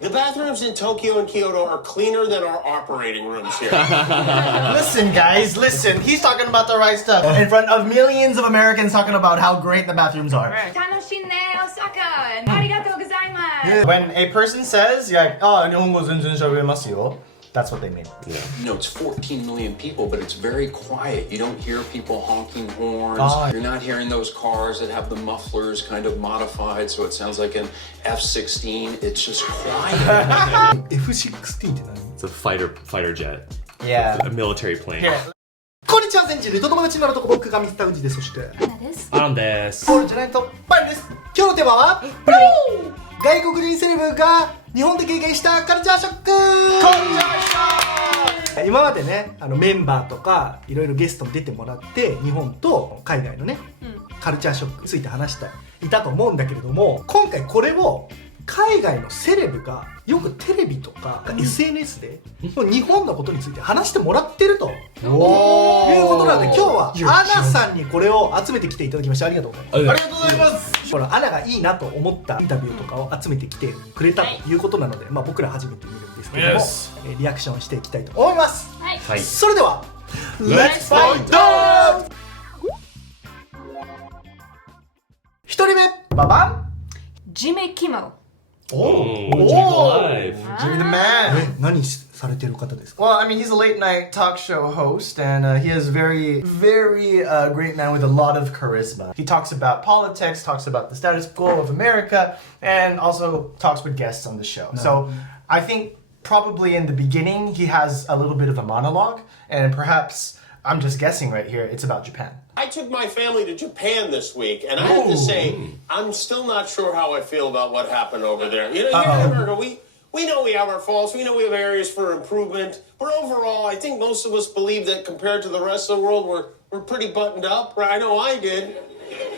The bathrooms in Tokyo and Kyoto are cleaner than our operating rooms here. Listen, guys, listen. He's talking about the right stuff in front of millions of Americans talking about how great the bathrooms are. When a person says, yeah, oh, 日本語全然喋れますよ, that's what they mean. Yeah. You know, it's 14 million people, but it's very quiet. You don't hear people honking horns. You're not hearing those cars that have the mufflers kind of modified, so it sounds like an F-16. It's just quiet. F-16 って何? It's a fighter jet. Yeah. A military plane. Yeah. こんにちは、全人類と友達になるとこ僕がミスターウジです。そして、アンです。ポールじゃないとパンです。今日のテーマは外国人セレブが日本で経験したカルチャーショック。今までね、メンバーとかいろいろゲストに出てもらって日本と海外のね、カルチャーショックについて話していたと思うんだけれども、今回これを海外のセレブがよくテレビとか SNS で日本のことについて話してもらってるということなので、今日はアナさんにこれを集めてきていただきましてありがとうございます。ありがとうございます。ほら、アナがいいなと思ったインタビューとかを集めてきてくれたということなので、まあ僕ら初めて見るんですけども、リアクションしていきたいと思います。はい。それでは Let's find out! 1人目、ババンJimmy Kimmel. Oh, Jimmy the man. 何されてる方ですか? Well, I mean, he's a late night talk show host, and he is very great man with a lot of charisma. He talks about politics, talks about the status quo of America, and also talks with guests on the show. So I think probably in the beginning, he has a little bit of a monologue, and perhaps, I'm just guessing right here, it's about Japan. I took my family to Japan this week, and I have to say, I'm still not sure how I feel about what happened over there. You know, here in America, we know we have our faults, we know we have areas for improvement, but overall, I think most of us believe that compared to the rest of the world, we're pretty buttoned up. Right? I know I did.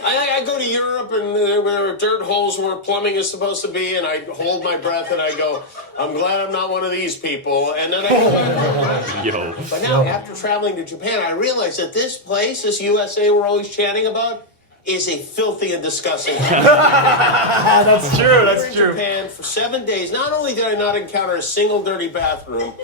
I go to Europe and there are dirt holes where plumbing is supposed to be, and I hold my breath and I go, I'm glad I'm not one of these people. And then I go back. Yo. But now, after traveling to Japan, I realized that this place, this USA we're always chatting about, is a filthy and disgusting place. That's true, that's in true. Japan for 7 days. Not only did I not encounter a single dirty bathroom,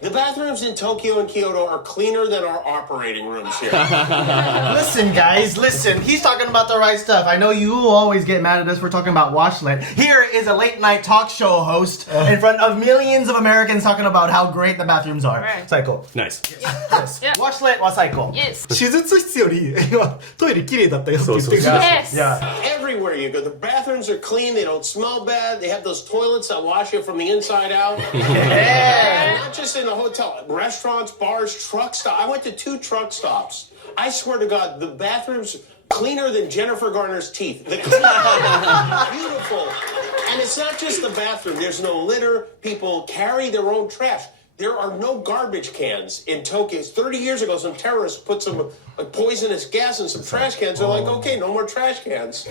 the bathrooms in Tokyo and Kyoto are cleaner than our operating rooms here. Listen, guys, listen. He's talking about the right stuff. I know you always get mad at us for talking about Washlet. Here is a late night talk show host in front of millions of Americans talking about how great the bathrooms are. Right. Psycho. Nice. Yes. Washlet は最高。Yes. 手術室より今トイレ綺麗だったよって言ってくれた。Yes. Yeah. Everywhere you go, the bathrooms are clean. They don't smell bad. They have those toilets that wash you from the inside out. And not just in the hotel, restaurants, bars, truck stops. I went to 2 truck stops. I swear to God, the bathrooms cleaner than Jennifer Garner's teeth. The beautiful. And it's not just the bathroom. There's no litter. People carry their own trash. There are no garbage cans in Tokyo. 30 years ago, some terrorists put some poisonous gas in some trash cans. They're like, okay, no more trash cans.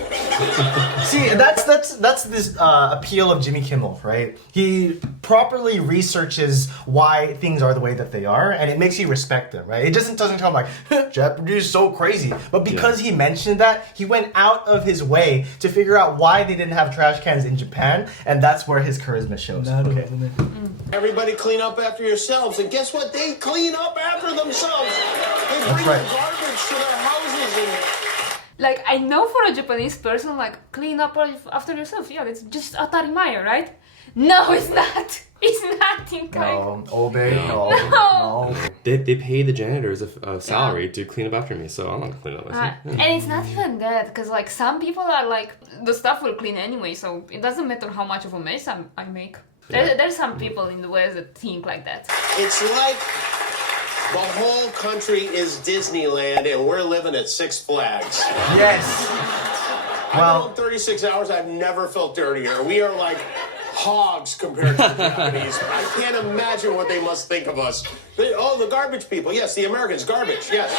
See, that's this appeal of Jimmy Kimmel, right? He properly researches why things are the way that they are, and it makes you respect them, right? It doesn't tell him like, Japanese is so crazy. But because he mentioned that, he went out of his way to figure out why they didn't have trash cans in Japan, and that's where his charisma shows. Okay. Everybody clean up after yourselves, and guess what? They clean up after themselves. They bring the garbage to their houses and... Like, I know for a Japanese person, like, clean up after yourself. Yeah, it's just atarimae, right? No, it's not. It's not in No, Obe, No. They pay the janitors a salary to clean up after me, so I'm not gonna clean up myself. And it's not even that, because like some people are like, the stuff will clean anyway, so it doesn't matter how much of a mess I make. There's some people in the West that think like that. It's like the whole country is Disneyland and we're living at Six Flags. Yes. I've been on 36 hours. I've never felt dirtier. We are like hogs compared to the Japanese. I can't imagine what they must think of us. The garbage people. Yes, the Americans. Garbage. Yes.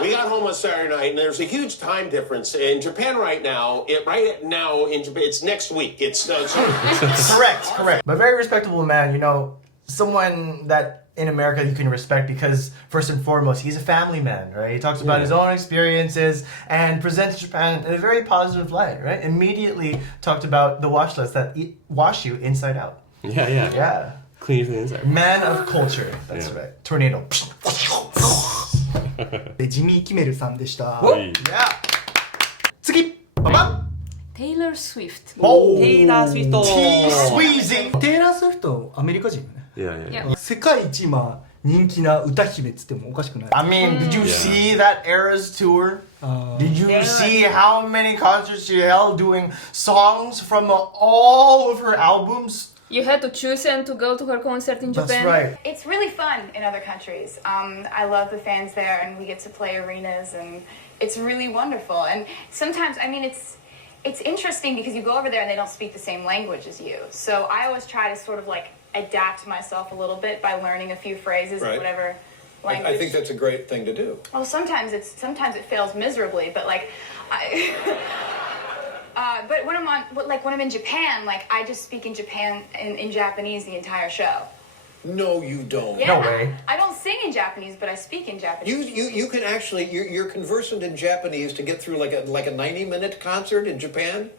We got home on Saturday night, and there's a huge time difference in Japan right now. In Japan, it's next week. It's Correct. But very respectable man, you know, someone that in America you can respect because first and foremost, he's a family man, right? He talks about his own experiences and presents Japan in a very positive light, right? Immediately talked about the washlets that wash you inside out. Yeah. Yeah. Clean from the inside. Man of culture. That's Yeah. right. Tornado. でジミー・キメルさんでした。 Hey. Yeah. 次ババン Taylor Swift. Oh, Taylor Swift. T-Sweezy. テイラー・スウィフトアメリカ人よね。 Yeah. Yeah. 世界一今人気な歌姫っつってもおかしくない。 I mean, did you see that Eras tour? Did you see how many concerts she held doing songs from all of her albums? You had to choose and to go to her concert in That's Japan. right. It's really fun in other countries. I love the fans there, and we get to play arenas, and it's really wonderful. And sometimes, I mean, it's interesting because you go over there and they don't speak the same language as you. So I always try to sort of like adapt myself a little bit by learning a few phrases Right. in whatever language. I think that's a great thing to do. Well, sometimes it fails miserably, but like, but when I'm in Japan, like I just speak in Japanese the entire show. No, you don't. Yeah, No way. I don't sing in Japanese, but I speak in Japanese. You can actually you're conversant in Japanese to get through like a 90-minute concert in Japan.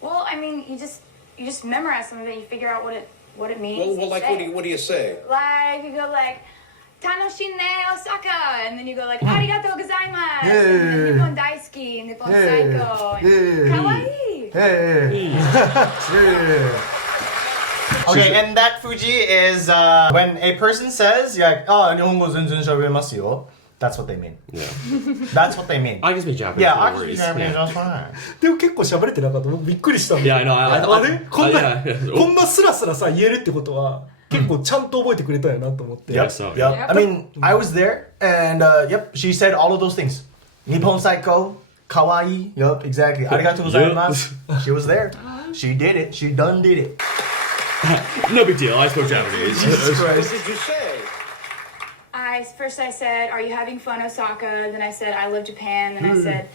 Well, I mean, you just memorize some of it. You figure out what it means. Well, like what do you say? Like you go like. Tanoshine Osaka, and then you go like arigatou gozaimasu, and then Nippon daisuki, Nippon saiko, and kawaii. Hey. Okay, and that Fuji is when a person says, like, oh, 日本語全然喋れますよ. That's what they mean. Yeah. That's what they mean. I can speak Japanese. Yeah, no I can speak worries. Japanese, Yeah. that's fine. でも結構喋れてなかった。僕びっくりしたんだ。 Yeah, I know. I あれこんな、 yeah. こんなスラスラさ言えるってことは結構ちゃんと覚えてくれたよなと思って。 Yep. So, Yep. I mean, I was there, and yep, she said all of those things. Nippon saiko, kawaii. Yep, exactly. Arigatou gozaimasu. She was there. She did it. She done did it. No big deal. I spoke Japanese. Jesus What Christ. did you say? First I said, "Are you having fun, Osaka?" Then I said, "I love Japan." Then I said,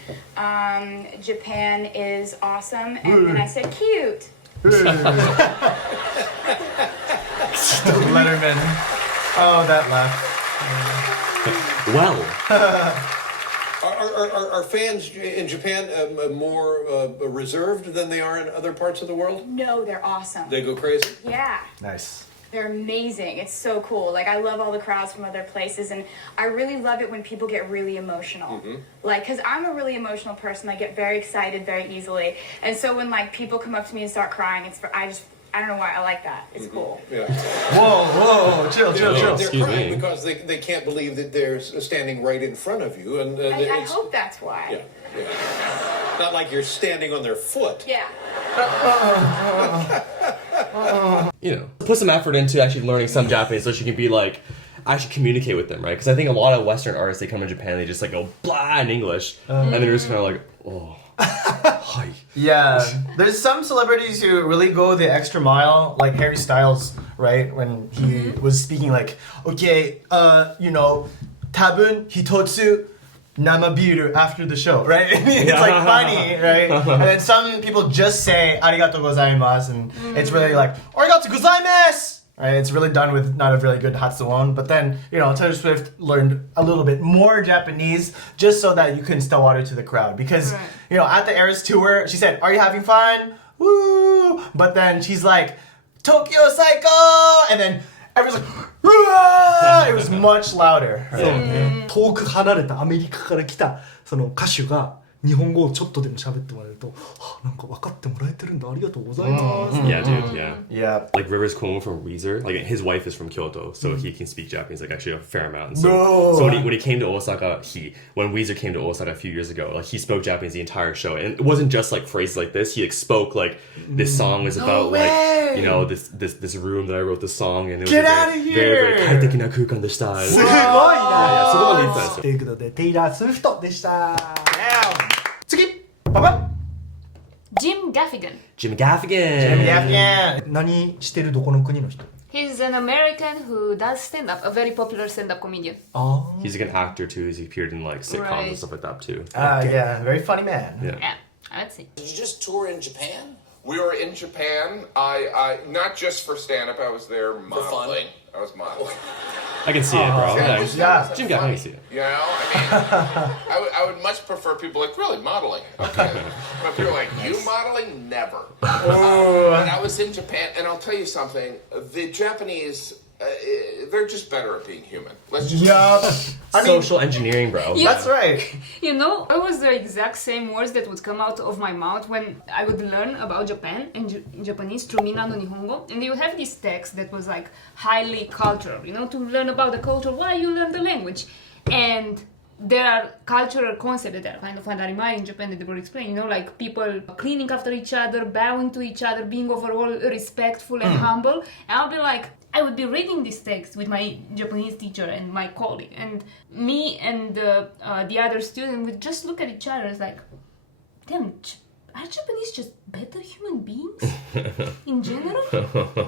"Japan is awesome." And then I said, "Cute." Letterman. Oh, that laugh. Well. Are fans in Japan more reserved than they are in other parts of the world? No, they're awesome. They go crazy. Yeah. Nice. They're amazing. It's so cool. Like, I love all the crowds from other places, and I really love it when people get really emotional. Like, because I'm a really emotional person. I get very excited very easily. And so when, like, people come up to me and start crying, I don't know why I like that. It's cool. Yeah. Whoa, chill. They're Excuse crying me. because they can't believe that they're standing right in front of you, and I it's hope that's why. yeah. Not like you're standing on their foot. Yeah. You know, put some effort into actually learning some Japanese so she can be like, actually communicate with them, right? Because I think a lot of Western artists, they come to Japan, they just like go blah in English, and they're just kind of like, oh, hi. Yeah, there's some celebrities who really go the extra mile, like Harry Styles, right? When he was speaking like, okay, you know, tabun hitotsu namabiru after the show, right? It's like funny, right? And then some people just say arigatou gozaimasu, and it's really like arigatou gozaimasu. Right, it's really done with not a really good Hatsuon, but then, you know, Taylor Swift learned a little bit more Japanese just so that you couldn't still water to the crowd. Because, you know, at the Eras tour, she said, "Are you having fun? Woo!" But then she's like, "Tokyo Psycho!" And then everyone's like, "Wah!" It was much louder. そう Right? ね。遠く離れたアメリカから来たその歌手が日本語をちょっとでも喋ってもらえると、はあ、なんか分かってもらえてるんだ、ありがとうございます。 Yeah, dude, yeah. Yeah. Like Rivers Cuomo from Weezer, like his wife is from Kyoto, so he can speak Japanese like actually a fair amount. And so, No. so when he came to Osaka, when Weezer came to Osaka a few years ago, like he spoke Japanese the entire show, and it wasn't just like phrases like this. He like, spoke like this song is about like, you know, this room that I wrote the song, and it was Get a outta very, here! very 快適な空間でした. すごいな。やそこまで言ってたんですよ。ということで、テイラー・スウィフトでした。 次パパ Jim Gaffigan. Jim Gaffigan. Yeah. 何してるどこの国の人？ He's an American who does stand-up, a very popular stand-up comedian. ああ。 He's like an actor too. He's appeared in like sitcoms Right. and stuff like that too. Yeah, very funny man. Yeah. Yeah, let's see. Did you just tour in Japan? We were in Japan. I not just for stand-up. I was there fun? modeling. I was modeling. I can see it, bro. Yeah, Yeah. Yeah. Jim Gaffigan, I can see it. You know, I mean, I would much prefer people like really modeling. Okay. But people are like, you modeling? Never. But I was in Japan, and I'll tell you something. The Japanese, they're just better at being human. Let's just... Social engineering, bro. Yeah. That's right. You know, it was the exact same words that would come out of my mouth when I would learn about Japan in Japanese through Mina no Nihongo. And you have this text that was like highly cultural, you know, to learn about the culture while you learn the language. And there are cultural concepts that are kind of fundamentary in Japan that they were explaining, you know, like people cleaning after each other, bowing to each other, being overall respectful and humble. And I'll be like, I would be reading this text with my Japanese teacher and my colleague, and me and the other student would just look at each other as like, damn, are Japanese just better human beings in general?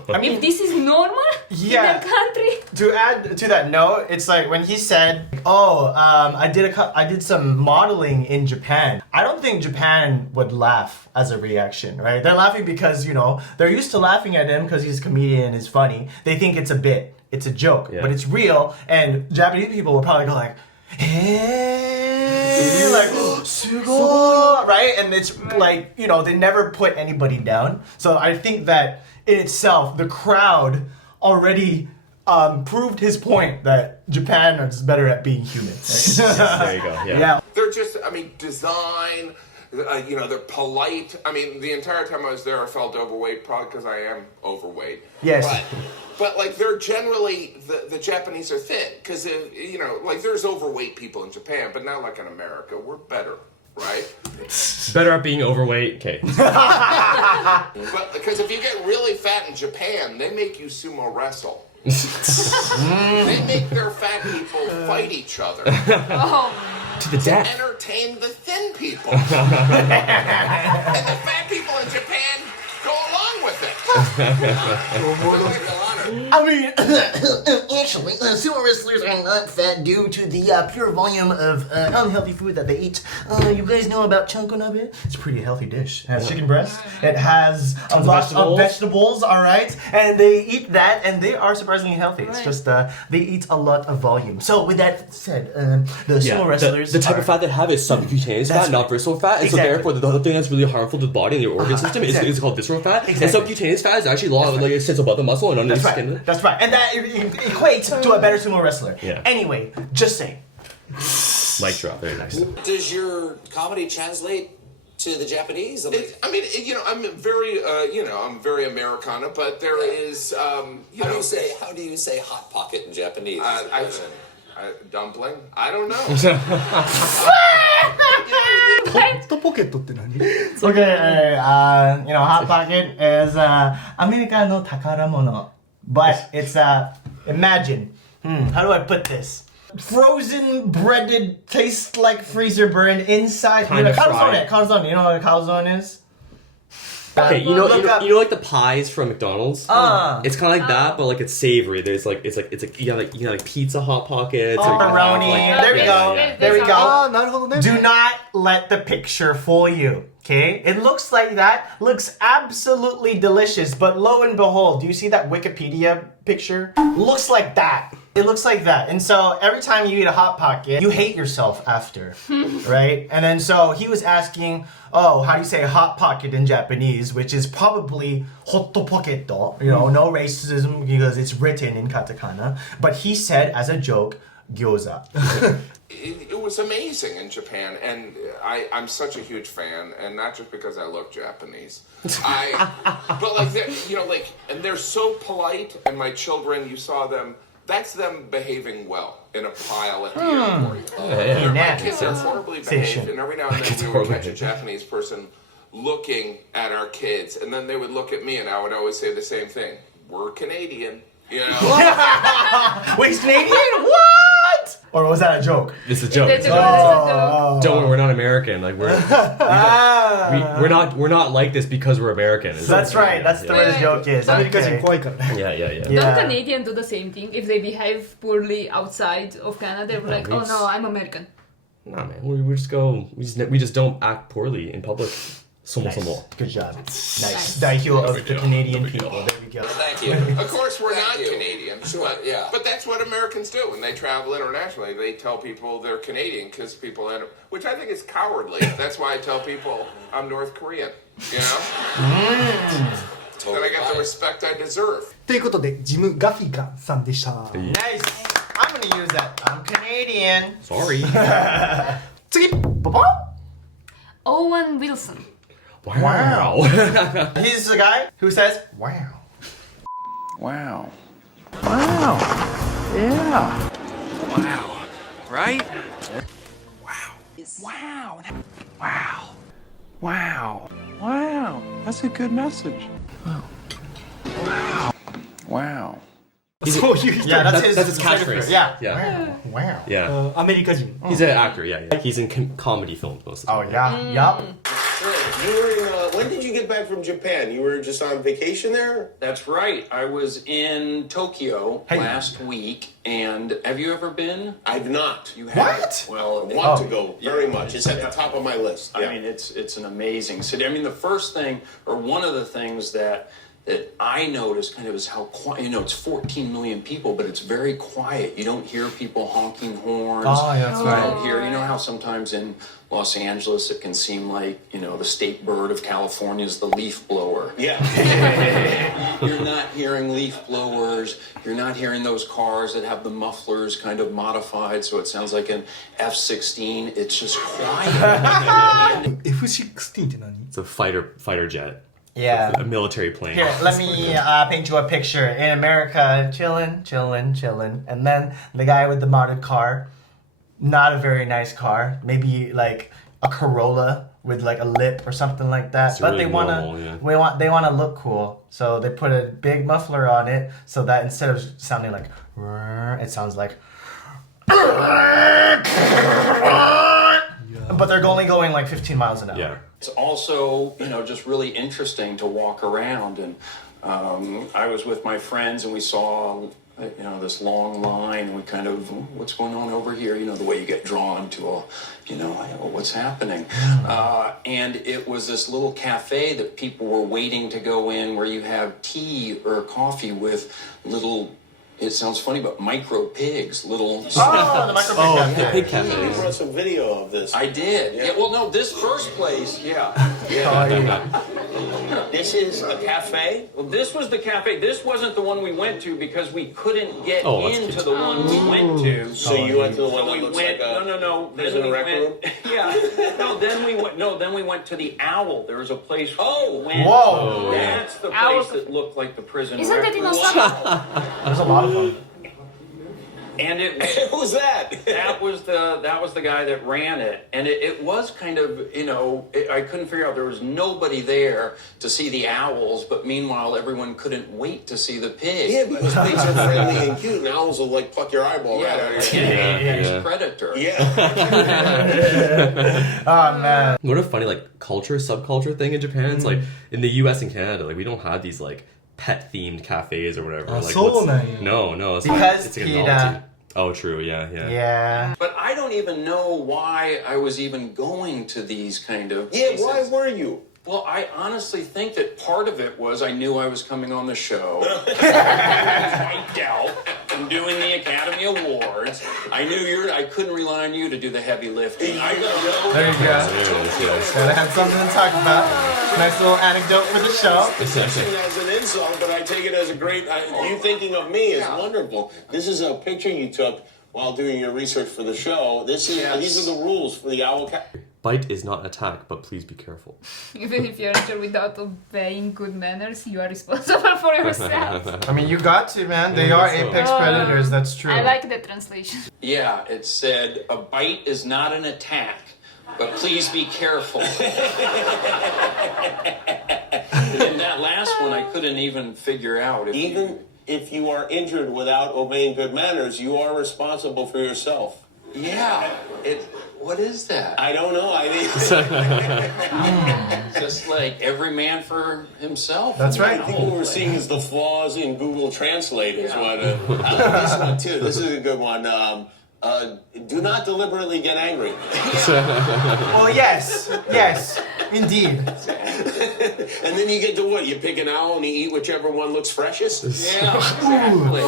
I mean, if this is normal in their country? To add to that note, it's like when he said, I did some modeling in Japan. I don't think Japan would laugh as a reaction, right? They're laughing because, you know, they're used to laughing at him because he's a comedian and he's funny. They think it's a bit, it's a joke, but it's real. And Japanese people will probably go like, hey, like, sugo, right? And it's like, you know, they never put anybody down. So I think that in itself, the crowd already proved his point that Japan is better at being human. Right? There you go. Yeah. They're just, I mean, design, you know, they're polite. I mean, the entire time I was there, I felt overweight, probably because I am overweight. Yes. But like, they're generally, the Japanese are thin. Because, you know, like, there's overweight people in Japan, but not like in America. We're better, right? Better at being overweight. Okay. But because if you get really fat in Japan, they make you sumo wrestle. They make their fat people fight each other. To the death. Entertain the thin people. And the fat people in Japan go along with it. I mean, actually, sumo wrestlers are not fat due to the pure volume of unhealthy food that they eat. You guys know about chankonabe? It's a pretty healthy dish. It has chicken breast. It has a lot of vegetables, all right? And they eat that, and they are surprisingly healthy. It's just they eat a lot of volume. So with that said, the sumo wrestlers... The type of fat they have is subcutaneous fat, not visceral fat. And so therefore, the other thing that's really harmful to the body and the organ system is called visceral fat. And subcutaneous fat is actually a lot of, like, it sits above the muscle and underneath the skin. That's right. And that equates to a better sumo wrestler. Yeah. Anyway, just saying. Mic drop. Very nice. Does your comedy translate to the Japanese? I mean, you know, I'm very, I'm very Americana, but there is, How do you say hot pocket in Japanese? Dumpling? I don't know. Hot pocket って何? Okay, you know, hot pocket is America no takaramono, but it's imagine. How do I put this? Frozen, breaded, tastes like freezer burn inside. Kind of fried. Calzone. You know what a calzone is? Okay, you know, like the pies from McDonald's. It's kind of like that, but like it's savory. There's like it's like you have like pizza hot pockets. Pepperoni. There we go. There we go. なるほどね. Do not let the picture fool you. Okay, it looks like that. Looks absolutely delicious, but lo and behold, do you see that Wikipedia picture? Looks like that. It looks like that. And so every time you eat a Hot Pocket, you hate yourself after, right? And then so he was asking, how do you say Hot Pocket in Japanese? Which is probably Hotto Pocket, you know, no racism because it's written in katakana. But he said as a joke, gyoza. It was amazing in Japan, and I'm such a huge fan, and not just because I look Japanese. But like, you know, like, and they're so polite, and my children, you saw them, that's them behaving well in a pile at the airport. My kids are horribly behaved, and every now and then we would catch a Japanese person looking at our kids, and then they would look at me, and I would always say the same thing. We're Canadian, you know? Wait, he's Canadian? What? Or was that a joke? It's a joke. It's a joke. Don't worry, we're not American. Like we're not like this because we're American. That's right. That's the way the joke is. American 怖いからね. Yeah. Don't Canadians do the same thing? If they behave poorly outside of Canada, they're like, oh no, I'm American. Nah, man. We just don't act poorly in public. そもそも。 Good job. Nice. 代表 of the Canadian people. There we go. Thank you. Of course, we're not Thank you. Canadian. Sure, but, yeah. But that's what Americans do when they travel internationally. They tell people they're Canadian because people end up, which I think is cowardly. That's why I tell people I'm North Korean. You know? Then I get the respect I deserve. ということでジム・ガフィガさんでした。 Nice. I'm gonna use that. I'm Canadian. Sorry. 次ポポン Owen Wilson. Wow. He's the guy who says, wow. Wow. Wow. Yeah. Wow. Right? Wow. Wow. Wow. Wow. Wow. That's a good message. Wow. Wow. Wow. そういう人。 Yeah, that's his catchphrase. Yeah. Yeah. Wow. Yeah. アメリカ人。 He's an actor, yeah. He's in comedy films most of the Oh time. yeah. Yup. You were in, when did you get back from Japan? You were just on vacation there? That's right. I was in Tokyo last week, and have you ever been? I've not. You have? What? Well, I want to go very much. It's at the top of my list. I mean, it's an amazing city. I mean, the first thing, or one of the things that I noticed kind of is how quiet, it's 14 million people, but it's very quiet. You don't hear people honking horns. Oh, yeah, that's You right. don't hear, how sometimes in Los Angeles it can seem like, the state bird of California is the leaf blower. Yeah. You're not hearing leaf blowers. You're not hearing those cars that have the mufflers kind of modified, so it sounds like an F-16. It's just quiet. F-16 って何？ It's a fighter jet. Yeah. A military plane. Here, let me paint you a picture. In America, chillin', and then the guy with the modded car, not a very nice car, maybe like a Corolla with like a lip or something like that. It's But really they wanna, normal, they wanna look cool, so they put a big muffler on it, so that instead of sounding like, it sounds like. But they're only going like 15 miles an hour. Yeah. It's also, just really interesting to walk around. And I was with my friends and we saw, this long line. And we kind of, what's going on over here? The way you get drawn to what's happening. And it was this little cafe that people were waiting to go in where you have tea or coffee with little, it sounds funny, but micro pigs, little... Oh, the micro pig The cafe. pig cafe. You brought some video of this. I did. Yeah, well, no, this first place, yeah. This is a cafe? Well, this was the cafe. This wasn't the one we went to because we couldn't get Oh, that's into cute. the one we went to. So you went to the one So that we looks went. like a... No. prison Then we rec went. room? Yeah. No. Then we went to the Owl. There was a place. Oh. Went. Whoa. That's the place Owl. that looked like the prison. Isn't rec that in room. Osaka? There's a lot of them. And it was, Who was that? that was the guy that ran it, and it was kind of I couldn't figure out, there was nobody there to see the owls, but meanwhile everyone couldn't wait to see the pig. Yeah, because pigs are friendly and cute, and owls will pluck your eyeball right out of your head. It's predator. Yeah. Oh man. What a funny subculture thing in Japan. It's like in the US and Canada, we don't have these pet themed cafes or whatever. Ah, so nice. No, it's Because it's a PETA. novelty. Oh, true. Yeah. Yeah. But I don't even know why I was even going to these kind of Yeah, places. why were you? Well, I honestly think that part of it was I knew I was coming on the show. I was out and doing the Academy Awards. I knew I couldn't rely on you to do the heavy lifting. I know. There you go. Gotta have something to talk about. Nice little anecdote for the show. It's interesting as an insult, but I take it as a great... you thinking of me is wonderful. This is a picture you took while doing your research for the show. These are the rules for the Owl Cafe. Bite is not attack, but please be careful. Even if you enter without obeying good manners, you are responsible for yourself. I mean, you got to, man. They are apex predators. That's true. I like the translation. Yeah, it said, a bite is not an attack, but please be careful. And that last one I couldn't even figure out. Even if you are injured without obeying good manners, you are responsible for yourself. Yeah, what is that? I don't know. Just like every man for himself. That's right. I think what we're seeing is the flaws in Google Translate is what... this one, too. This is a good one. Do not deliberately get angry. Well, yes. Indeed. And then you get to what? You pick an owl and you eat whichever one looks freshest? Yeah, exactly.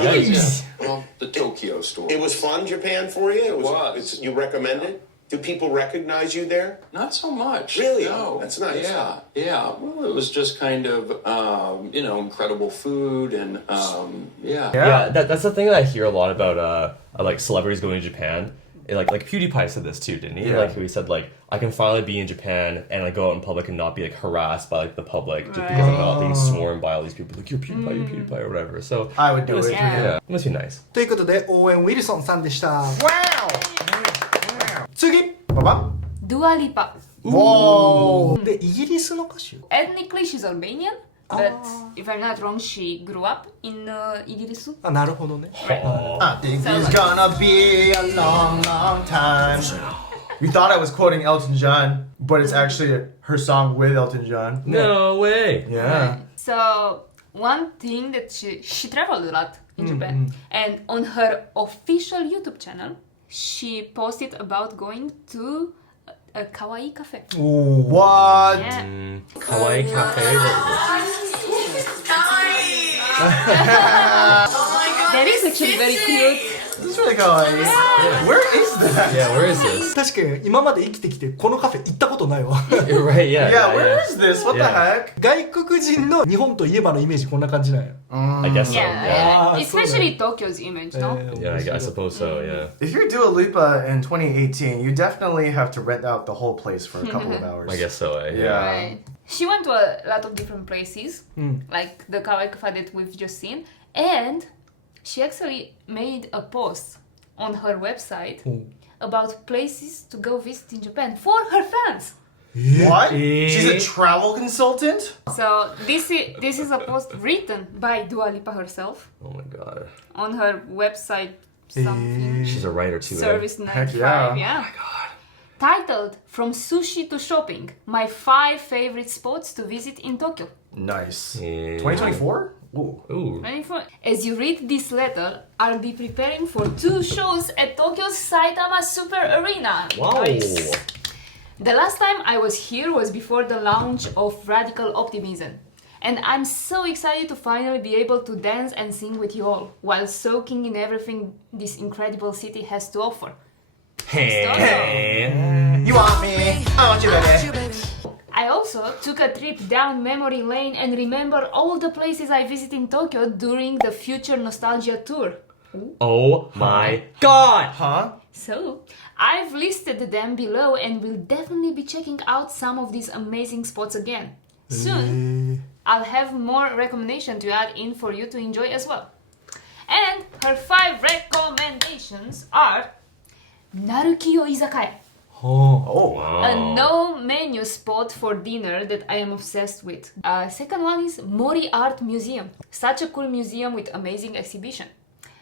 Yikes. Well, the Tokyo store. It was fun, Japan, for you? It was. You recommend it? Do people recognize you there? Not so much. Really? No. That's nice. Yeah. Well, it was just kind of, incredible food and, Yeah, that's the thing that I hear a lot about like celebrities going to Japan. Like PewDiePie said this too, didn't he? Yeah. Like he said like I can finally be in Japan and like go out in public and not be like harassed by like the public just because I'm not being sworn by all these people like you're PewDiePie or whatever. So I would do it. yeah, it must be nice. ということでオーウェン・ウィルソンさんでした。 Wow. 次。ババ Dua Lipa. Whoa. でイギリスの歌手。 Ethnically, she's Albanian, but if I'm not wrong, she grew up in Igirisu. あ、なるほどね。 I think it's gonna be a long, long time. You thought I was quoting Elton John, but it's actually her song with Elton John. No way. Yeah. So one thing that she traveled a lot in Japan, and on her official YouTube channel, she posted about going to a kawaii cafe. What? Yeah. Kawaii cafe. That is actually very cute. This is really kawaii. Where is that? Yeah, where is this? 確かに今まで生きてきてこのカフェ行ったことないわ。 Right, yeah. Yeah, where is this? What the Yeah. heck? 外国人の日本といえばのイメージこんな感じなんや。 I guess so. Yeah, Ah, especially Tokyo's image, no? Yeah, I suppose so. Yeah. If you're Dua Lipa in 2018, you definitely have to rent out the whole place for a couple of hours. I guess so. Yeah. Right. She went to a lot of different places, like the kawaii cafe that we've just seen, and she actually made a post on her website about places to go visit in Japan for her fans. What? She's a travel consultant? So this is a post written by Dua Lipa herself Oh my god. on her website. Something She's a writer too. Service 95. yeah. Yeah. Titled "From Sushi to Shopping: My 5 Favorite Spots to Visit in Tokyo." Nice. Yeah. 2024? Ooh. Ooh. As you read this letter, I'll be preparing for 2 shows at Tokyo's Saitama Super Arena. Wow. Nice. The last time I was here was before the launch of Radical Optimism. And I'm so excited to finally be able to dance and sing with you all, while soaking in everything this incredible city has to offer. Hey. You want me? I want you, baby. I also took a trip down memory lane and remember all the places I visited in Tokyo during the Future Nostalgia Tour. Oh my god. Huh? So, I've listed them below and will definitely be checking out some of these amazing spots again. Soon, I'll have more recommendations to add in for you to enjoy as well. And her 5 recommendations are Narukiyo Izakaya, Oh. a no-menu spot for dinner that I am obsessed with. Second one is Mori Art Museum, such a cool museum with amazing exhibition.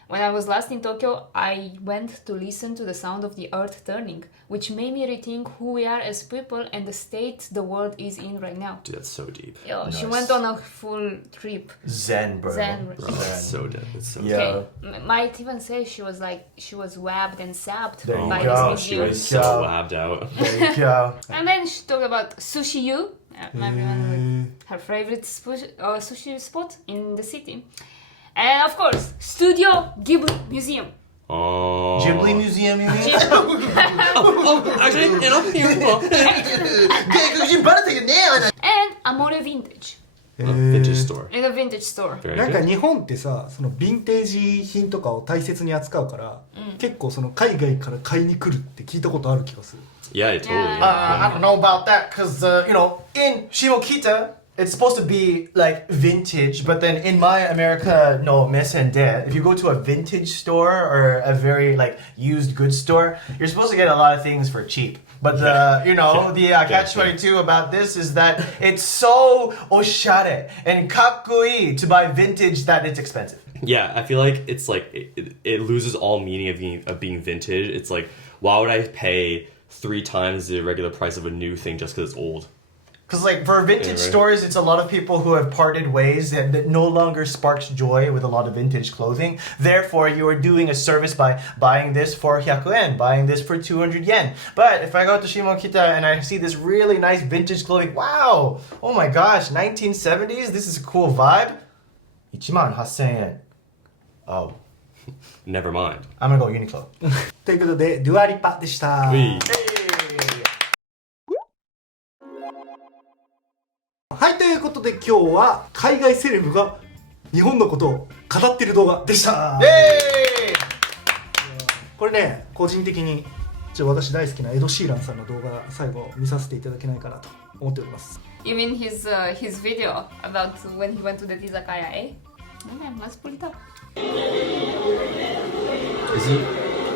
When I was last in Tokyo, I went to listen to the sound of the earth turning, which made me rethink who we are as people and the state the world is in right now. Dude, that's so deep. Yo, She Nice. went on a full trip. Zen, bro. Zen. Bro, that's so deep. It's so Yeah. Might even say she was wabbed and sabbed There you by go. this She museum. was so labbed out. Thank you. And then she talked about Sushi U, everyone with her favorite sushi spot in the city. And of course, Studio Ghibli Museum. Oh. Ghibli Museum, you mean? Actually, and I'm here. You better take a nail. And Amore Vintage. Vintage store. In a vintage store. Very なんか good. 日本ってさ、そのヴィンテージ品とかを大切に扱うから、結構その海外から買いに来るって聞いたことある気がする。 Yeah, totally. I don't know about that because, in Shimokita, it's supposed to be like vintage, but then in my America no mesende, if you go to a vintage store or a very like used goods store, you're supposed to get a lot of things for cheap. But the catch-22 about this is that it's so oshare and kakkui to buy vintage that it's expensive. Yeah, I feel like it's like it loses all meaning of being vintage. It's like, why would I pay 3 times the regular price of a new thing just because it's old? Because like for vintage stores, it's a lot of people who have parted ways and that no longer sparks joy with a lot of vintage clothing. Therefore, you are doing a service by buying this for 100 yen, buying this for 200 yen. But if I go to Shimokita and I see this really nice vintage clothing, wow, oh my gosh, 1970s, this is a cool vibe. 18,000 yen. Oh, Never mind. I'm gonna go Uniqlo. ということで、デュアリパでした。はい、ということで今日は海外セレブが日本のことを語っている動画でした。これね、個人的に私大好きなエド・シーランさんの動画最後見させていただけないかなと思っております。You mean his video about when he went to the izakaya, eh? Okay, let's pull it up. Is he?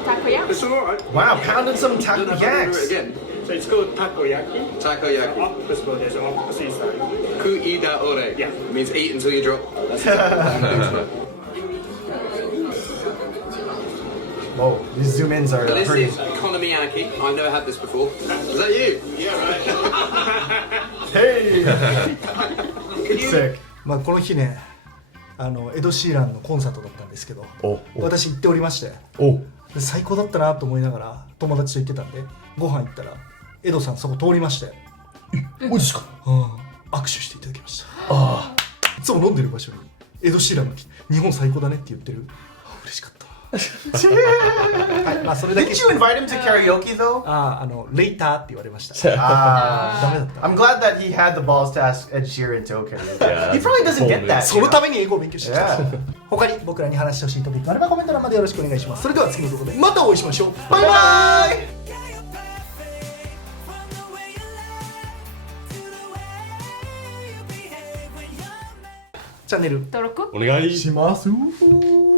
Takoyaki. It's alright. Wow, pounded some takoyaki. Again. So it's called takoyaki. Takoyaki. Octopus ball, there's an octopus inside. Kuida ore. Yeah. Means eat until you drop. Whoa, these zoom ins are This pretty. is economiyaki. I've never had this before. Is that you? Yeah, right. Hey! Sick. まあこの日ね、エド・シーランのコンサートだったんですけど、私行っておりまして、で最高だったなと思いながら友達と行ってたんで、ご飯行ったらエドさんそこ通りまして、マジか。握手していただきました。いつも飲んでる場所にエド・シーランが来て日本最高だねって言ってる。嬉しかった。はい、まあそれだけ。Didn't you invite him to karaoke though? レイターって言われました。ダメだった。I'm glad that he had the balls to ask Ed Sheeran to karaoke. He probably doesn't get that. そのために英語を勉強してきた。他に僕らに話してほしいトピックあればコメント欄までよろしくお願いします。それでは次の動画でまたお会いしましょう。バイバイ。チャンネル登録お願いします。ます。